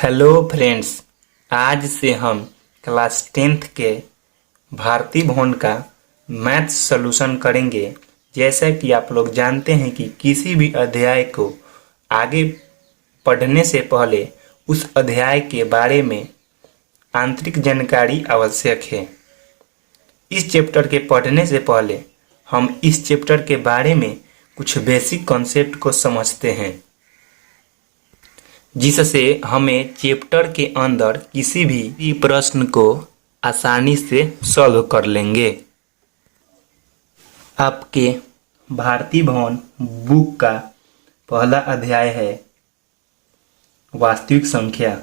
Hello friends. आज से हम क्लास 10th के भारतीय भवन का मैथ्स सॉल्यूशन करेंगे। जैसा कि आप लोग जानते हैं कि किसी भी अध्याय को आगे पढ़ने से पहले उस अध्याय के बारे में आंतरिक जानकारी आवश्यक है। इस चैप्टर के पढ़ने से पहले हम इस चैप्टर के बारे में कुछ बेसिक कॉन्सेप्ट को समझते हैं, जिससे हमें चैप्टर के अंदर किसी भी प्रश्न को आसानी से सॉल्व कर लेंगे। आपके भारतीय भवन बुक का पहला अध्याय है वास्तविक संख्या।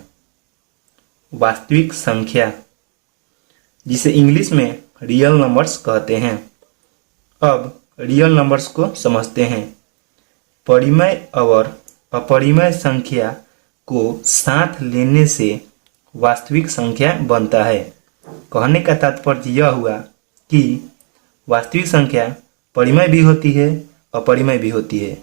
वास्तविक संख्या जिसे इंग्लिश में रियल नंबर्स कहते हैं। अब रियल नंबर्स को समझते हैं। परिमेय और अपरिमेय संख्या को साथ लेने से वास्तविक संख्या बनता है। कहने का तात्पर्य यह हुआ कि वास्तविक संख्या परिमेय भी होती है, अपरिमेय भी होती है।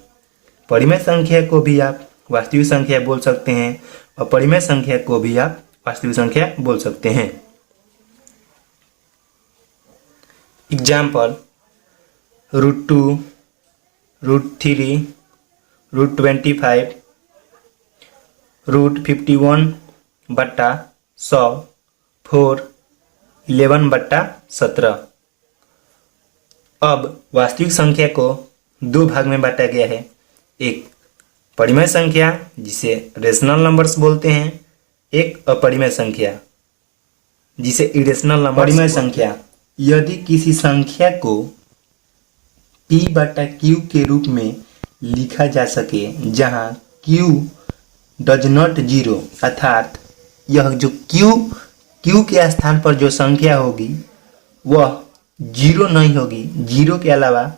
परिमेय संख्या को भी आप वास्तविक संख्या बोल सकते हैं, अपरिमेय संख्या को भी आप वास्तविक संख्या बोल सकते हैं। एग्जाम्पल: √2, √3, √25, √51/100, 4, 11/17। अब वास्तविक संख्या को दो भाग में बांटा गया है। एक परिमेय संख्या जिसे रेशनल नंबर्स बोलते हैं, एक अपरिमेय संख्या जिसे इरेशनल नंबर। परिमेय संख्या यदि किसी संख्या को P/Q के रूप में लिखा जा सके, जहां Q डज नॉट जीरो, अर्थात यह जो Q के स्थान पर जो संख्या होगी वह जीरो नहीं होगी। जीरो के अलावा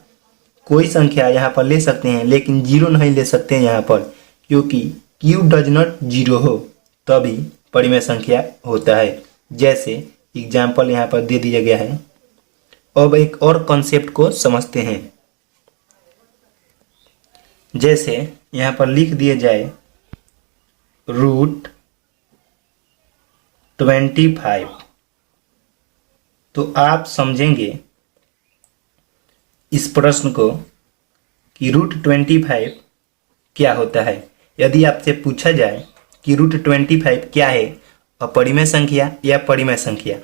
कोई संख्या यहाँ पर ले सकते हैं, लेकिन जीरो नहीं ले सकते हैं यहाँ पर, क्योंकि Q डज नॉट जीरो हो तभी परिमेय संख्या होता है। जैसे एग्जाम्पल यहाँ पर दे दिया गया है। अब एक और कॉन्सेप्ट को समझते हैं। जैसे यहाँ पर लिख दिया जाए √25, तो आप समझेंगे इस प्रश्न को कि √25 क्या होता है। यदि आपसे पूछा जाए कि √25 क्या है, अपरिमेय संख्या या परिमेय संख्या,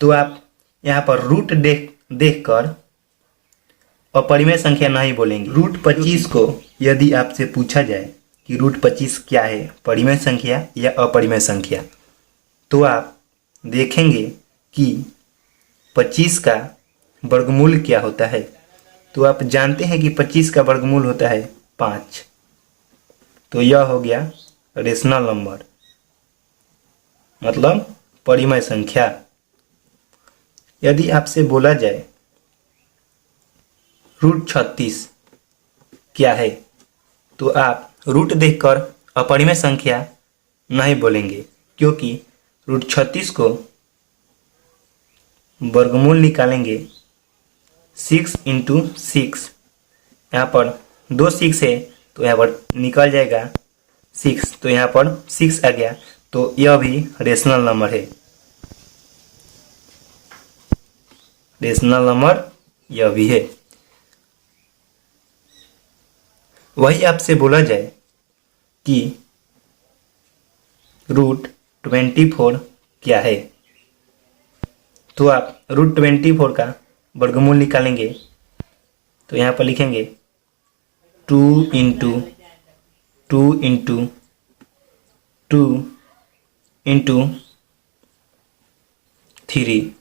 तो आप यहाँ पर रूट देखकर अपरिमेय संख्या नहीं बोलेंगे। √25 को यदि आपसे पूछा जाए कि √25 क्या है, परिमेय संख्या या अपरिमेय संख्या, तो आप देखेंगे कि 25 का वर्गमूल क्या होता है। तो आप जानते हैं कि 25 का वर्गमूल होता है 5। तो यह हो गया रेशनल नंबर, मतलब परिमेय संख्या। यदि आपसे बोला जाए √36 क्या है, तो आप रूट देखकर अपरिमेय संख्या नहीं बोलेंगे, क्योंकि √36 को वर्गमूल निकालेंगे 6 × 6। यहाँ पर 2 6 है तो यहाँ पर निकल जाएगा 6, तो यहाँ पर 6 आ गया। तो यह भी रेशनल नंबर है। रेशनल नंबर यह भी है। वही आपसे बोला जाए कि √24 क्या है, तो आप √24 का वर्गमूल निकालेंगे। तो यहाँ पर लिखेंगे 2 × 2 × 2 × 3।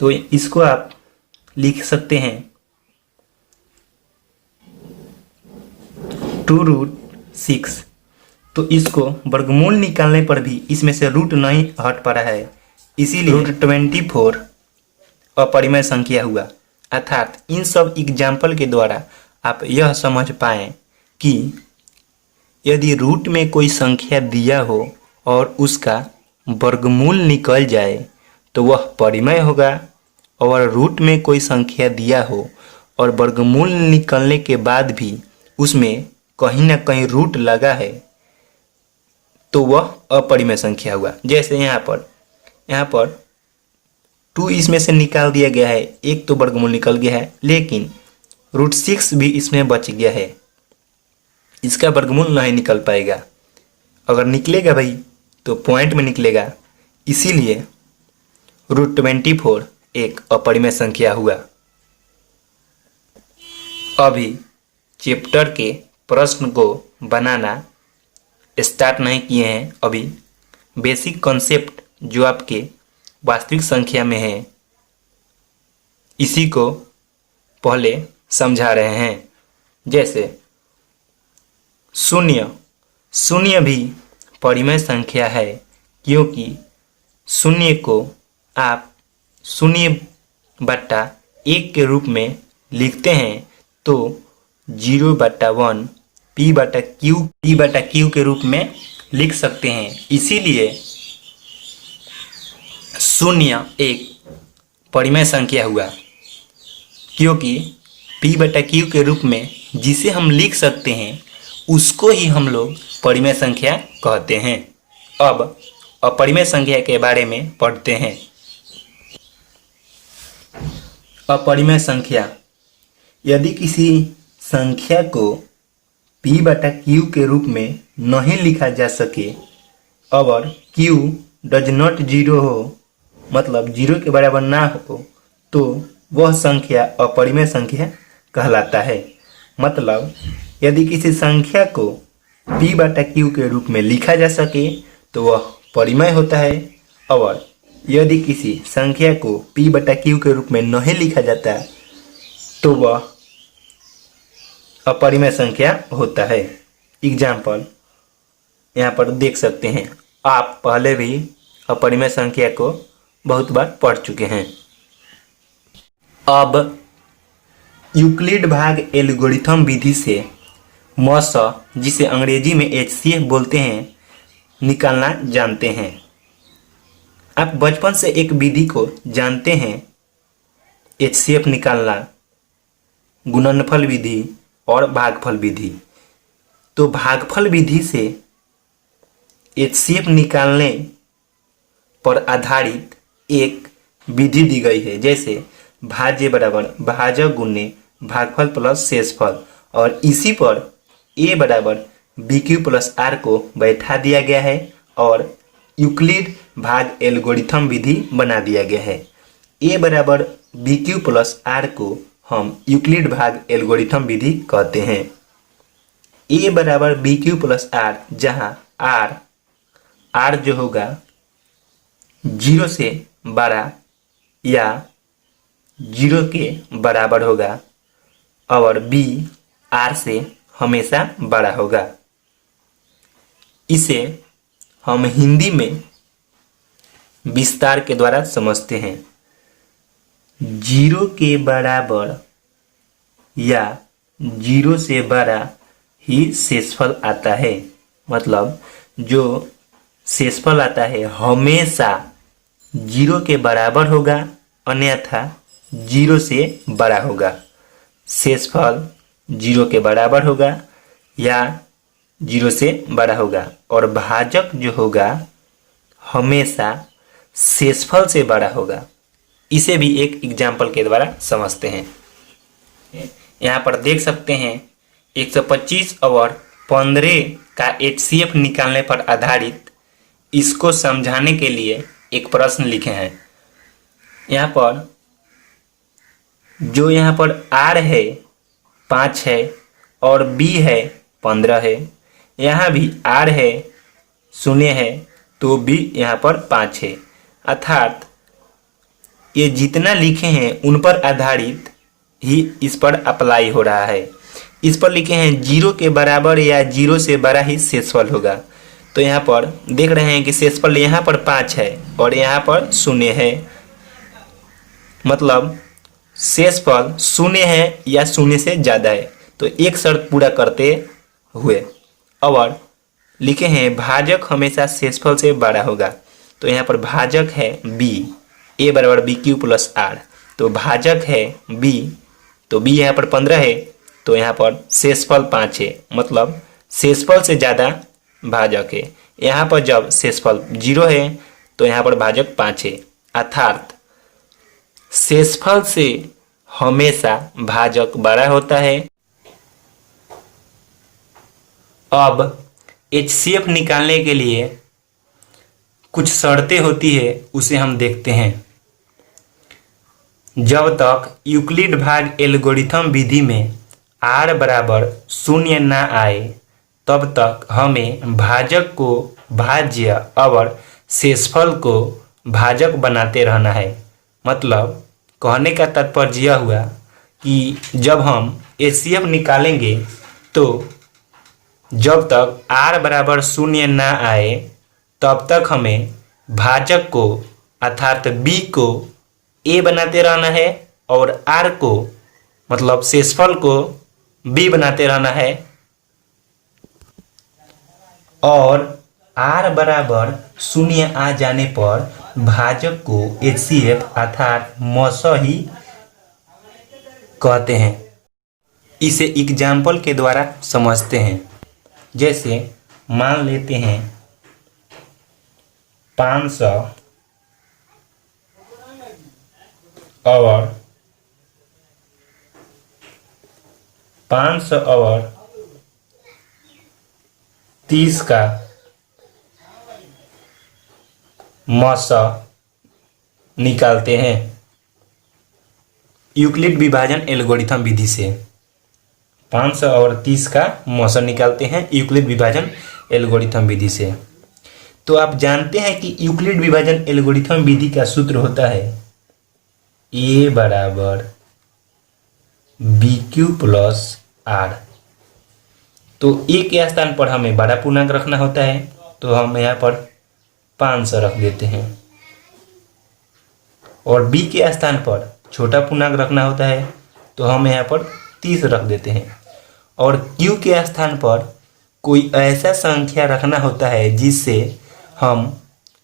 तो इसको आप लिख सकते हैं 2√6। तो इसको वर्गमूल निकालने पर भी इसमें से रूट नहीं हट पा रहा है, इसीलिए √24 अपरिमेय संख्या हुआ। अर्थात इन सब एग्जाम्पल के द्वारा आप यह समझ पाएं कि यदि रूट में कोई संख्या दिया हो और उसका वर्गमूल निकल जाए तो वह परिमेय होगा, और रूट में कोई संख्या दिया हो और वर्गमूल निकलने के बाद भी उसमें कहीं ना कहीं रूट लगा है तो वह अपरिमेय संख्या हुआ। जैसे यहाँ पर 2 इसमें से निकाल दिया गया है, एक तो वर्गमूल निकल गया है, लेकिन √6 भी इसमें बच गया है, इसका वर्गमूल नहीं निकल पाएगा। अगर निकलेगा भाई तो पॉइंट में निकलेगा, इसीलिए √24 एक अपरिमेय संख्या हुआ। अभी चैप्टर के प्रश्न को बनाना स्टार्ट नहीं किए हैं, अभी बेसिक कॉन्सेप्ट जो आपके वास्तविक संख्या में है इसी को पहले समझा रहे हैं। जैसे शून्य भी परिमेय संख्या है, क्योंकि शून्य को आप 0/1 के रूप में लिखते हैं तो 0/1 p/q के रूप में लिख सकते हैं। इसीलिए शून्य एक परिमेय संख्या हुआ, क्योंकि p/q के रूप में जिसे हम लिख सकते हैं उसको ही हम लोग परिमेय संख्या कहते हैं। अब अपरिमेय संख्या के बारे में पढ़ते हैं। अपरिमेय संख्या, यदि किसी संख्या को p/q के रूप में नहीं लिखा जा सके, अगर q डज नॉट 0 हो, मतलब 0 के बराबर ना हो, तो वह संख्या अपरिमेय संख्या कहलाता है। मतलब यदि किसी संख्या को p/q के रूप में लिखा जा सके तो वह परिमेय होता है, और यदि किसी संख्या को p/q के रूप में नहीं लिखा जाता तो वह अपरिमेय संख्या होता है। एग्जाम्पल यहाँ पर देख सकते हैं, आप पहले भी अपरिमेय संख्या को बहुत बार पढ़ चुके हैं। अब यूक्लिड भाग एल्गोरिथम विधि से मस, जिसे अंग्रेजी में HCF बोलते हैं, निकालना जानते हैं। आप बचपन से एक विधि को जानते हैं, HCF निकालना, गुणनफल विधि और भागफल विधि। तो भागफल विधि से HCF निकालने पर आधारित एक विधि दी गई है। जैसे भाज्य बराबर भाजक गुने भागफल प्लस शेषफल, और इसी पर a बराबर BQ प्लस R को बैठा दिया गया है और यूक्लिड भाग एल्गोरिथम विधि बना दिया गया है। a बराबर BQ प्लस R को हम यूक्लिड भाग एल्गोरिथम विधि कहते हैं। a बराबर BQ प्लस R, जहाँ R जो होगा 0 से बड़ा या 0 के बराबर होगा, और B R से हमेशा बड़ा होगा। इसे हम हिंदी में विस्तार के द्वारा समझते हैं। 0 के बराबर या 0 से बड़ा ही शेषफल आता है। मतलब जो शेषफल आता है हमेशा 0 के बराबर होगा, अन्यथा 0 से बड़ा होगा। शेषफल 0 के बराबर होगा या 0 से बड़ा होगा, और भाजक जो होगा हमेशा शेषफल से बड़ा होगा। इसे भी एक एग्जाम्पल के द्वारा समझते हैं। यहाँ पर देख सकते हैं 125 और 15 का HCF निकालने पर आधारित इसको समझाने के लिए एक प्रश्न लिखे हैं। यहाँ पर R है 5 है और B है 15 है, यहाँ भी R है 0 है तो B यहाँ पर 5 है। अर्थात ये जितना लिखे हैं उन पर आधारित ही इस पर अप्लाई हो रहा है। इस पर लिखे हैं 0 के बराबर या 0 से बड़ा ही शेषफल होगा। तो यहाँ पर देख रहे हैं कि शेषफल यहाँ पर 5 है और यहाँ पर 0 है, मतलब शेषफल 0 है या 0 से ज़्यादा है। तो एक शर्त पूरा करते हुए और लिखे हैं भाजक हमेशा शेषफल से बड़ा होगा। तो यहाँ पर भाजक है b, a बराबर BQ प्लस R, तो भाजक है b, तो b यहाँ पर 15 है तो यहाँ पर शेषफल 5 है, मतलब शेषफल से ज़्यादा भाजक है। यहाँ पर जब शेषफल 0 है तो यहाँ पर भाजक 5 है, अर्थात शेषफल से हमेशा भाजक बड़ा होता है। अब HCF निकालने के लिए कुछ शर्तें होती है, उसे हम देखते हैं। जब तक यूक्लिड भाग एल्गोरिथम विधि में r बराबर 0 ना आए तब तक हमें भाजक को भाज्य और शेषफल को भाजक बनाते रहना है। मतलब कहने का तात्पर्य यह हुआ कि जब हम HCF निकालेंगे तो जब तक r बराबर 0 ना आए तब तक हमें भाजक को अर्थात b को a बनाते रहना है और r को मतलब शेषफल को b बनाते रहना है। और r बराबर 0 आ जाने पर भाजक को HCF अर्थात मौसा ही कहते हैं। इसे एग्जाम्पल के द्वारा समझते हैं। जैसे मान लेते हैं 500 और 30 का मौसा निकालते हैं यूक्लिड विभाजन एल्गोरिथम विधि से। 500 और 30 का मौसा निकालते हैं यूक्लिड विभाजन एल्गोरिथम विधि से। तो आप जानते हैं कि यूक्लिड विभाजन एल्गोरिथम विधि का सूत्र होता है a बराबर BQ प्लस R। तो a के स्थान पर हमें बड़ा पूर्णांक रखना होता है, तो हम यहाँ पर 500 रख देते हैं। और b के स्थान पर छोटा पूर्णांक रखना होता है, तो हम यहाँ पर 30 रख देते हैं। और q के स्थान पर कोई ऐसा संख्या रखना होता है जिससे हम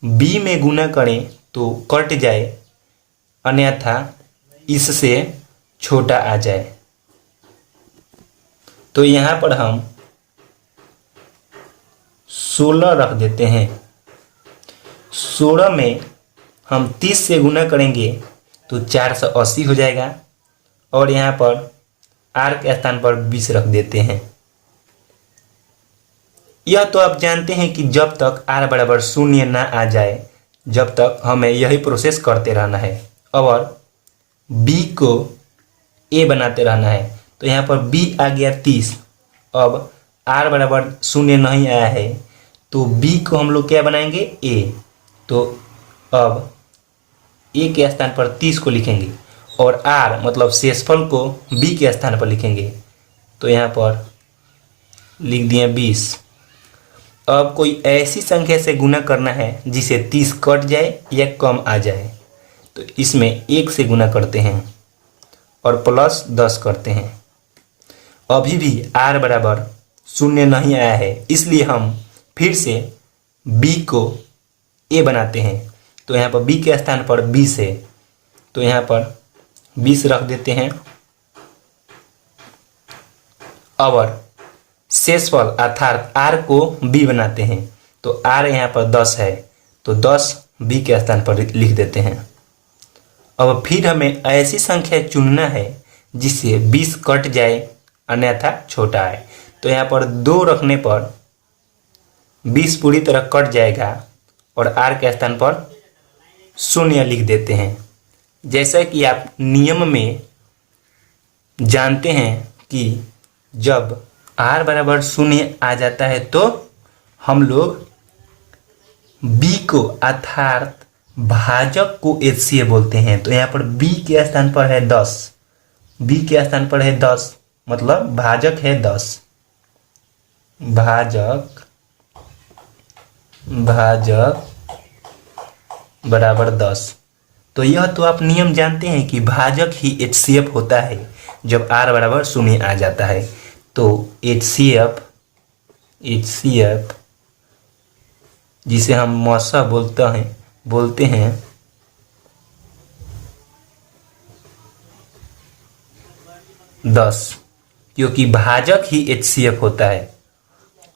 b में गुना करें तो कट जाए, अन्यथा इससे छोटा आ जाए। तो यहाँ पर हम 16 रख देते हैं। 16 में हम 30 से गुना करेंगे तो 480 हो जाएगा। और यहाँ पर r के स्थान पर 20 रख देते हैं। यह तो आप जानते हैं कि जब तक r बराबर 0 ना आ जाए जब तक हमें यही प्रोसेस करते रहना है और b को a बनाते रहना है। तो यहाँ पर b आ गया 30। अब r बराबर 0 नहीं आया है तो b को हम लोग क्या बनाएंगे a। तो अब a के स्थान पर 30 को लिखेंगे और r मतलब शेषफल को b के स्थान पर लिखेंगे। तो यहाँ पर लिख दिए 20। अब कोई ऐसी संख्या से गुना करना है जिसे 30 कट जाए या कम आ जाए, तो इसमें 1 से गुना करते हैं और प्लस 10 करते हैं। अभी भी r बराबर 0 नहीं आया है, इसलिए हम फिर से b को a बनाते हैं। तो यहाँ पर b के स्थान पर 20 है, तो यहाँ पर 20 रख देते हैं। और शेषफल अर्थात r को b बनाते हैं। तो r यहाँ पर 10 है, तो 10 b के स्थान पर लिख देते हैं। अब फिर हमें ऐसी संख्या चुनना है जिससे 20 कट जाए अन्यथा छोटा आए। तो यहाँ पर 2 रखने पर 20 पूरी तरह कट जाएगा और r के स्थान पर 0 लिख देते हैं। जैसा कि आप नियम में जानते हैं कि जब r बराबर 0 आ जाता है तो हम लोग b को अर्थात भाजक को HCF बोलते हैं। तो यहाँ पर b के स्थान पर है 10, b के स्थान पर है 10 मतलब भाजक है 10। भाजक बराबर 10। तो यह तो आप नियम जानते हैं कि भाजक ही HCF होता है जब r बराबर 0 आ जाता है। तो HCF जिसे हम मौसा बोलते हैं 10, क्योंकि भाजक ही HCF होता है।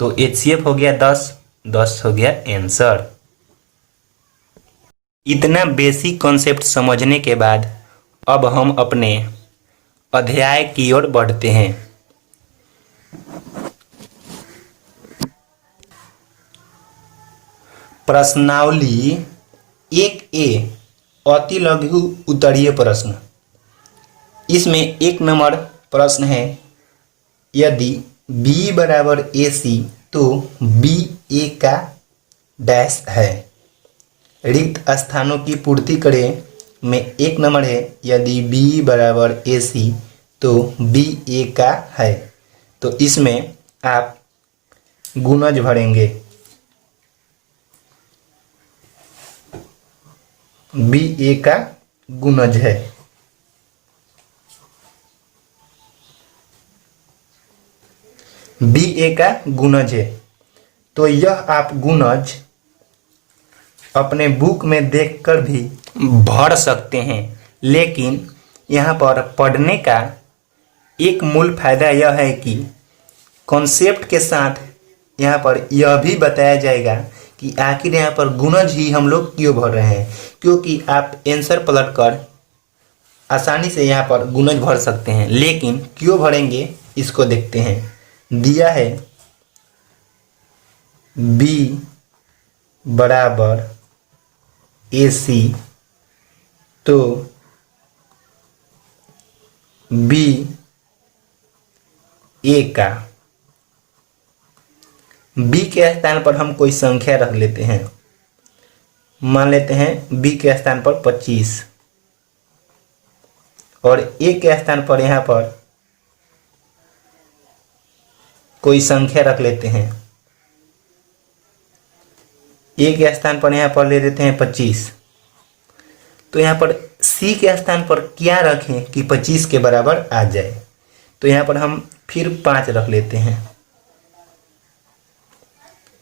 तो HCF हो गया 10 10 हो गया आंसर। इतना बेसिक कॉन्सेप्ट समझने के बाद अब हम अपने अध्याय की ओर बढ़ते हैं। प्रश्नावली 1A अति लघु उत्तरीय प्रश्न। इसमें 1 नंबर प्रश्न है, यदि B बराबर AC तो BA का डैश है। रिक्त स्थानों की पूर्ति करें में 1 नंबर है, यदि B बराबर AC तो BA का है। तो इसमें आप गुणज भरेंगे। BA का गुणज है। BA का गुणज है, तो यह आप गुणज अपने बुक में देखकर भी भर सकते हैं। लेकिन यहाँ पर पढ़ने का एक मूल फायदा यह है कि कॉन्सेप्ट के साथ यहाँ पर यह भी बताया जाएगा कि आखिर यहाँ पर गुणज ही हम लोग क्यों भर रहे हैं, क्योंकि आप आंसर पलट कर आसानी से यहाँ पर गुणज भर सकते हैं। लेकिन क्यों भरेंगे इसको देखते हैं। दिया है B बराबर AC तो B A का, B के स्थान पर हम कोई संख्या रख लेते हैं। मान लेते हैं B के स्थान पर 25 और A के स्थान पर यहाँ पर कोई संख्या रख लेते हैं। A के स्थान पर यहाँ पर ले लेते हैं 25। तो यहाँ पर C के स्थान पर क्या रखें कि 25 के बराबर आ जाए। तो यहाँ पर हम फिर 5 रख लेते हैं।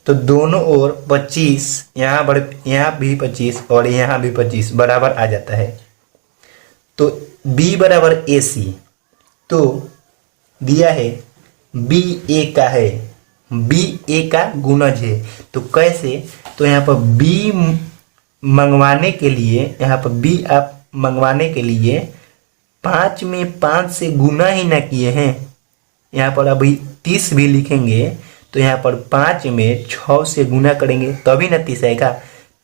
तो दोनों ओर 25, यहाँ भी 25 और यहाँ भी 25 बराबर आ जाता है। तो B बराबर AC तो दिया है B A का है, B A का गुणज है। तो कैसे, तो यहाँ पर B मंगवाने के लिए, यहाँ पर B आप मंगवाने के लिए 5 में 5 से गुना ही ना किए हैं। यहाँ पर अभी 30 भी लिखेंगे तो यहाँ पर 5 में 6 से गुना करेंगे तभी ना 30 आएगा।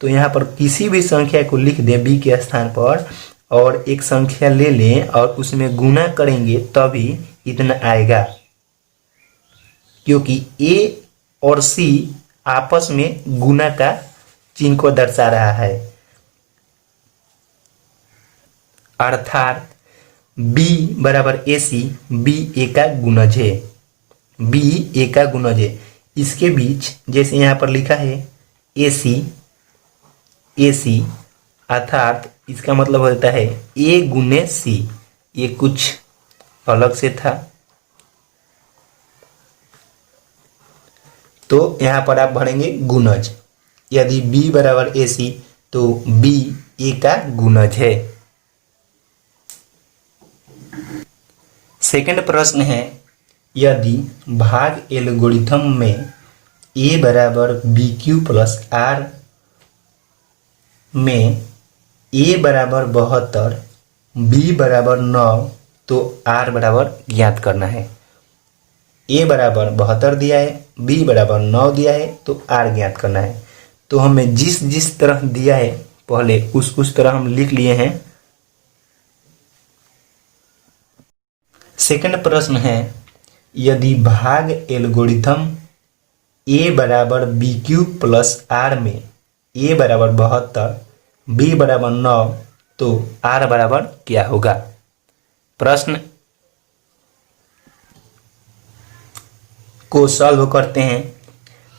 तो यहाँ पर किसी भी संख्या को लिख दें B के स्थान पर और एक संख्या ले लें और उसमें गुना करेंगे तभी इतना आएगा, क्योंकि A और C आपस में गुना का चिन्ह को दर्शा रहा है। अर्थात B बराबर AC B A का गुणज है, B A का गुणज है। इसके बीच जैसे यहाँ पर लिखा है AC अर्थात इसका मतलब होता है A गुने C। ये कुछ अलग से था, तो यहाँ पर आप भरेंगे गुणज। यदि B बराबर AC तो B A का गुणज है। सेकंड प्रश्न है, यदि भाग एल्गोरिथम में A बराबर BQ प्लस R में A बराबर 72 B बराबर 9 तो R बराबर ज्ञात करना है। A बराबर 72 दिया है, B बराबर 9 दिया है तो R ज्ञात करना है। तो हमें जिस तरह दिया है पहले उस तरह हम लिख लिए हैं। सेकंड प्रश्न है, यदि भाग एल्गोरिथम A बराबर BQ प्लस R में A बराबर 72 B बराबर 9 तो R बराबर क्या होगा। प्रश्न को सॉल्व करते हैं।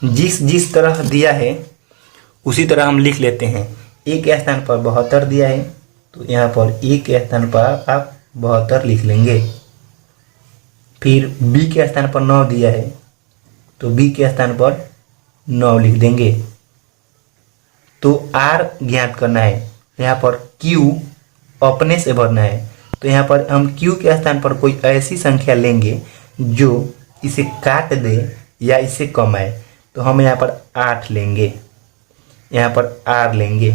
जिस तरह दिया है उसी तरह हम लिख लेते हैं। A के स्थान पर 72 दिया है तो यहाँ पर A के स्थान पर आप 72 लिख लेंगे। फिर B के स्थान पर 9 दिया है तो B के स्थान पर 9 लिख देंगे। तो R ज्ञात करना है, यहाँ पर Q अपने से भरना है। तो यहाँ पर हम Q के स्थान पर कोई ऐसी संख्या लेंगे जो इसे काट दे या इसे कम आए। तो हम यहाँ पर 8 लेंगे, यहाँ पर R लेंगे।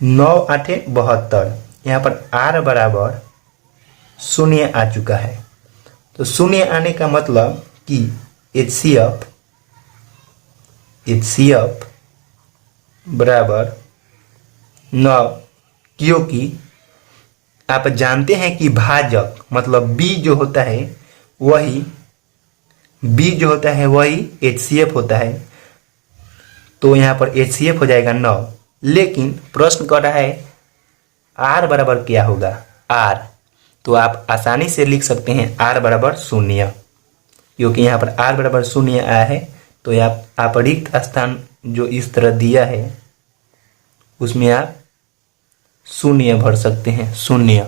9 8 72, यहाँ पर R बराबर 0 आ चुका है। तो 0 आने का मतलब कि HCF बराबर 9, क्योंकि आप जानते हैं कि भाजक मतलब B जो होता है वही HCF होता है। तो यहाँ पर HCF हो जाएगा 9। लेकिन प्रश्न कर रहा है R बराबर क्या होगा, R। तो आप आसानी से लिख सकते हैं R बराबर 0, क्योंकि यहाँ पर R बराबर 0 आया है। तो आप रिक्त स्थान जो इस तरह दिया है उसमें आप 0 भर सकते हैं, 0।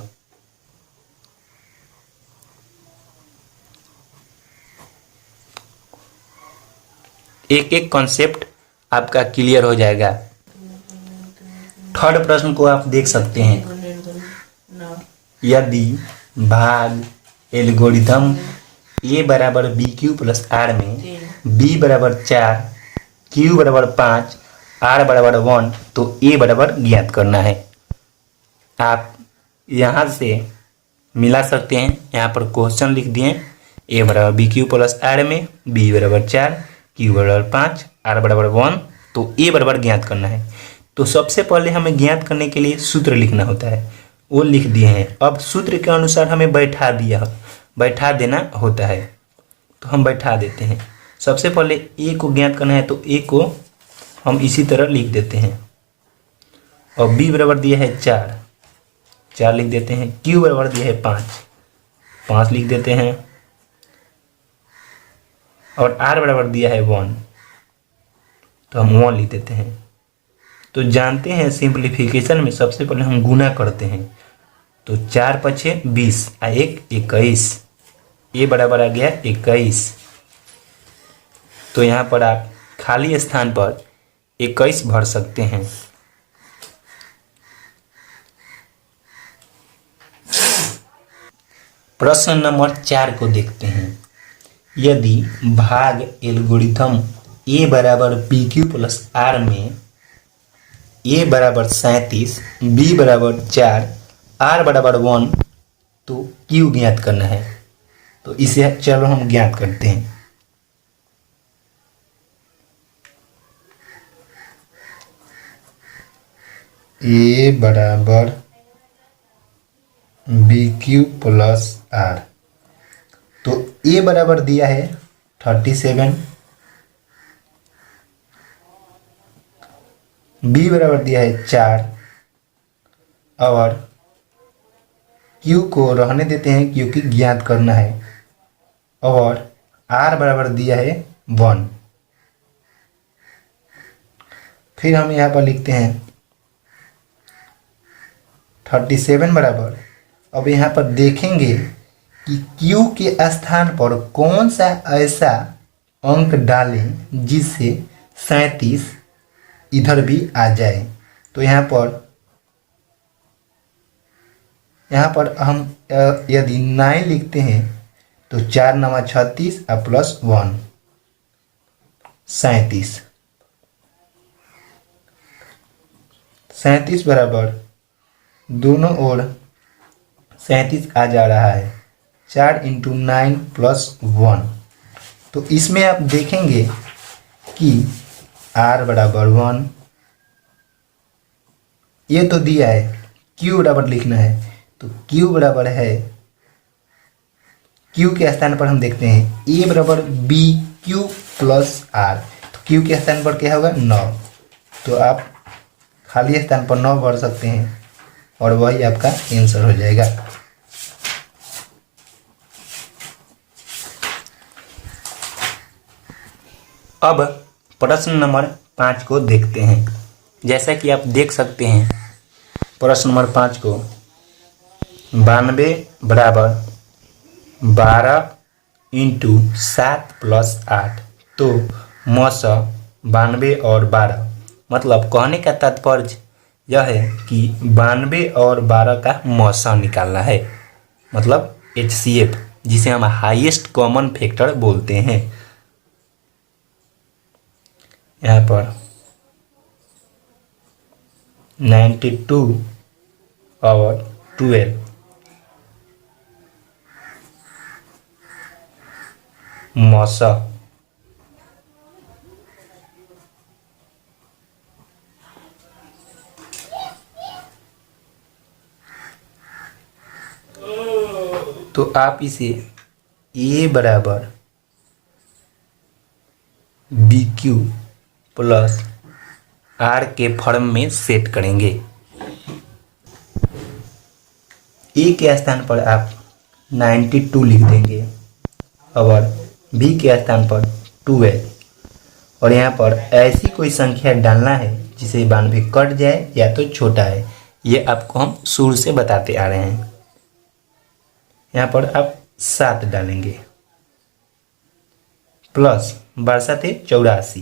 एक एक कॉन्सेप्ट आपका क्लियर हो जाएगा। थर्ड प्रश्न को आप देख सकते हैं। यदि भाग एल्गोरिथम A बराबर BQ प्लस R में B बराबर 4, Q बराबर 5, R बराबर 1, तो A बराबर ज्ञात करना है। आप यहाँ से मिला सकते हैं। यहाँ पर क्वेश्चन लिख दिए, A बराबर BQ प्लस R में B बराबर 4, Q बराबर 5, R बराबर 1, तो A बराबर ज्ञात करना है। तो सबसे पहले हमें ज्ञात करने के लिए सूत्र लिखना होता है, वो लिख दिए हैं। अब सूत्र के अनुसार हमें बैठा देना होता है, तो हम बैठा देते हैं। सबसे पहले A को ज्ञात करना है, तो A को हम इसी तरह लिख देते हैं। और B बराबर दिया है 4 लिख देते हैं। Q बराबर दिया है 5 लिख देते हैं। और R बराबर दिया है 1, तो हम 1 लिख देते हैं। तो जानते हैं सिंप्लीफिकेशन में सबसे पहले हम गुना करते हैं। तो 4 पछे 20 आ 1 21, A बराबर आ गया 21। तो यहाँ पर आप खाली स्थान पर 21 भर सकते हैं। प्रश्न नंबर 4 को देखते हैं। यदि भाग एल्गोरिथम A बराबर BQ प्लस R में A बराबर 37, B बराबर 4, R बराबर 1, तो Q ज्ञात करना है। तो इसे चलो हम ज्ञात करते हैं। A बराबर BQ प्लस R, तो A बराबर दिया है 37, B बराबर दिया है 4, और Q को रहने देते हैं क्योंकि ज्ञात करना है, और R बराबर दिया है 1। फिर हम यहाँ पर लिखते हैं 37 बराबर। अब यहाँ पर देखेंगे कि Q के स्थान पर कौन सा ऐसा अंक डालें जिससे 37 इधर भी आ जाए। तो यहाँ पर हम यदि 9 लिखते हैं तो 4 9 36 और प्लस 1 37 बराबर दोनों ओर 37 आ जा रहा है। 4 × 9 प्लस 1, तो इसमें आप देखेंगे कि R बराबर 1, ये तो दिया है। Q बराबर लिखना है, तो Q बराबर है, Q के स्थान पर हम देखते हैं A बराबर BQ प्लस R, तो Q के स्थान पर क्या होगा 9। तो आप खाली स्थान पर 9 भर सकते हैं और वही आपका आंसर हो जाएगा। अब प्रश्न नंबर 5 को देखते हैं। जैसा कि आप देख सकते हैं प्रश्न नंबर 5 को, 92 बराबर 12 × 7 प्लस 8, तो मौसा 92 और 12, मतलब कहने का तात्पर्य यह है कि 92 और 12 का मौसा निकालना है, मतलब HCF, जिसे हम हाईएस्ट कॉमन फैक्टर बोलते हैं। यहाँ पर 92 और 12 मौसा। तो आप इसे ए बराबर बी क्यू प्लस आर के फॉर्म में सेट करेंगे। ए के स्थान पर आप 92 लिख देंगे और बी के स्थान पर 12 और यहाँ पर ऐसी कोई संख्या डालना है जिसे 92 कट जाए या तो छोटा है। ये आपको हम शुरू से बताते आ रहे हैं। यहाँ पर आप 7 डालेंगे प्लस 82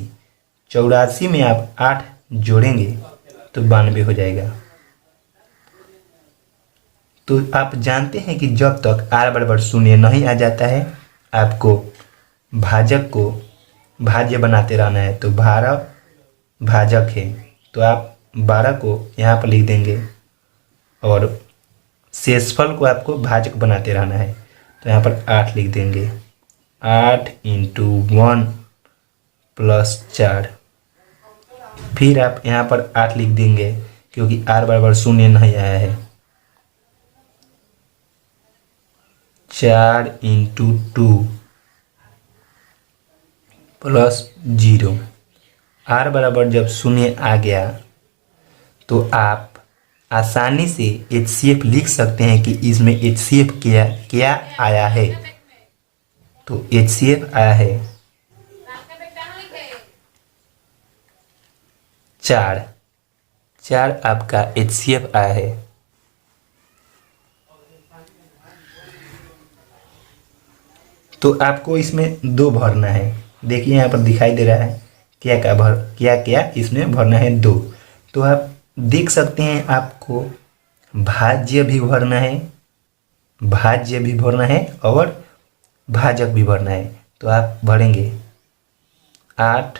84 में आप 8 जोड़ेंगे तो 92 हो जाएगा। तो आप जानते हैं कि जब तक r बराबर 0 नहीं आ जाता है आपको भाजक को भाज्य बनाते रहना है। तो 12 भाजक है तो आप 12 को यहाँ पर लिख देंगे और शेषफल को आपको भाजक बनाते रहना है। तो यहाँ पर 8 लिख देंगे। 8 × 1 + 4 फिर आप यहाँ पर 8 लिख देंगे क्योंकि r बराबर 0 नहीं आया है। 4 × 2 + 0 r बराबर जब 0 आ गया तो आप आसानी से HCF लिख सकते हैं कि इसमें HCF क्या क्या आया है। तो HCF आया है 4 आपका HCF आया है। तो आपको इसमें 2 भरना है। देखिए यहाँ पर दिखाई दे रहा है क्या इसमें भरना है 2। तो आप देख सकते हैं आपको भाज्य भी भरना है और भाजक भी भरना है। तो आप भरेंगे 8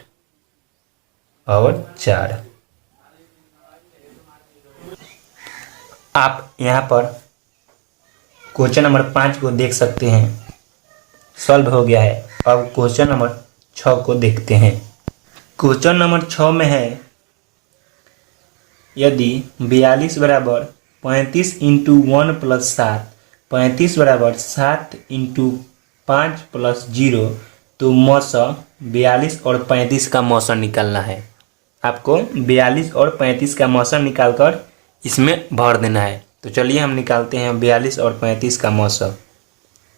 और 4। आप यहाँ पर क्वेश्चन नंबर 5 को देख सकते हैं, सॉल्व हो गया है। अब क्वेश्चन नंबर 6 को देखते हैं। क्वेश्चन नंबर 6 में है यदि 42 बराबर 35 × 1 + 7 35 बराबर 7 × 5 + 0 तो मौसा 42 और 35 का मौसा निकालना है। आपको 42 और 35 का मौसा निकालकर इसमें भर देना है। तो चलिए हम निकालते हैं 42 और 35 का मौसा।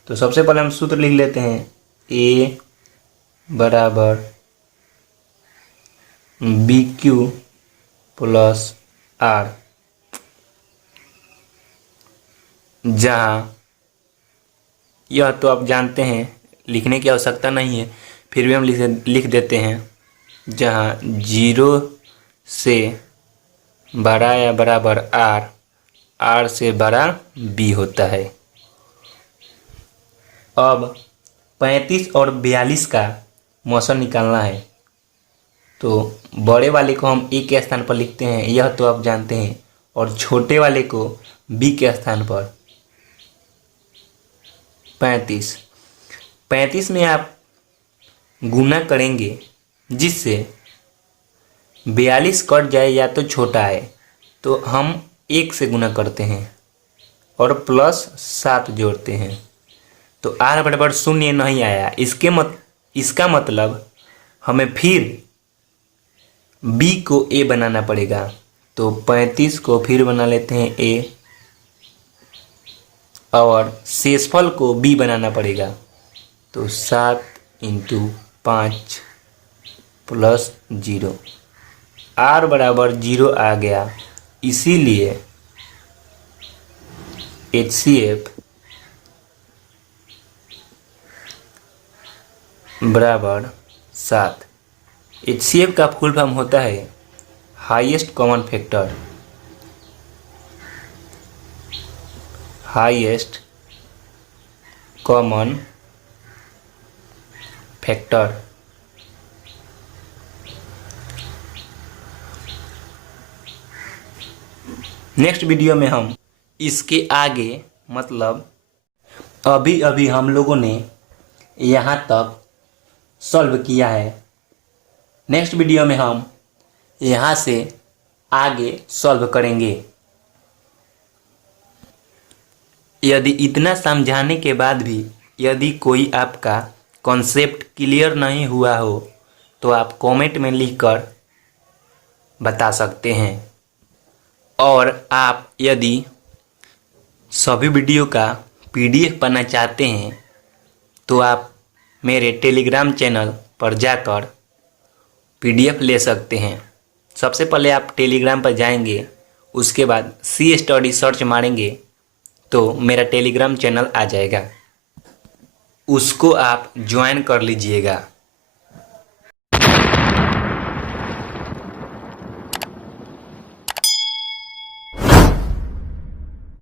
तो सबसे पहले हम सूत्र लिख लेते हैं A बराबर BQ + R, जहाँ यह तो आप जानते हैं लिखने की आवश्यकता नहीं है, फिर भी हम लिख देते हैं जहाँ 0 से बड़ा या बराबर R, R से बड़ा B होता है। अब 35 और 42 का मौसा निकालना है। तो बड़े वाले को हम ए के स्थान पर लिखते हैं, यह तो आप जानते हैं, और छोटे वाले को बी के स्थान पर 35 में आप गुना करेंगे जिससे 42 कट जाए या तो छोटा है तो हम 1 से गुना करते हैं और +7 जोड़ते हैं। तो r बराबर 0 नहीं आया, इसका मतलब हमें फिर b को a बनाना पड़ेगा। तो 35 को फिर बना लेते हैं a और शेषफल को b बनाना पड़ेगा। तो 7 × 5 + 0 r बराबर 0 आ गया, इसीलिए HCF बराबर 7। HCF का फुल फॉर्म होता है highest common factor. Highest common factor next video में हम इसके आगे मतलब अभी अभी हम लोगों ने यहाँ तक सॉल्व किया है, नेक्स्ट वीडियो में हम यहाँ से आगे सॉल्व करेंगे। यदि इतना समझाने के बाद भी यदि कोई आपका कॉन्सेप्ट क्लियर नहीं हुआ हो तो आप कमेंट में लिखकर बता सकते हैं। और आप यदि सभी वीडियो का पीडीएफ पाना चाहते हैं तो आप मेरे टेलीग्राम चैनल पर जाकर पीडीएफ ले सकते हैं। सबसे पहले आप टेलीग्राम पर जाएंगे, उसके बाद सी स्टडी सर्च मारेंगे तो मेरा टेलीग्राम चैनल आ जाएगा, उसको आप ज्वाइन कर लीजिएगा।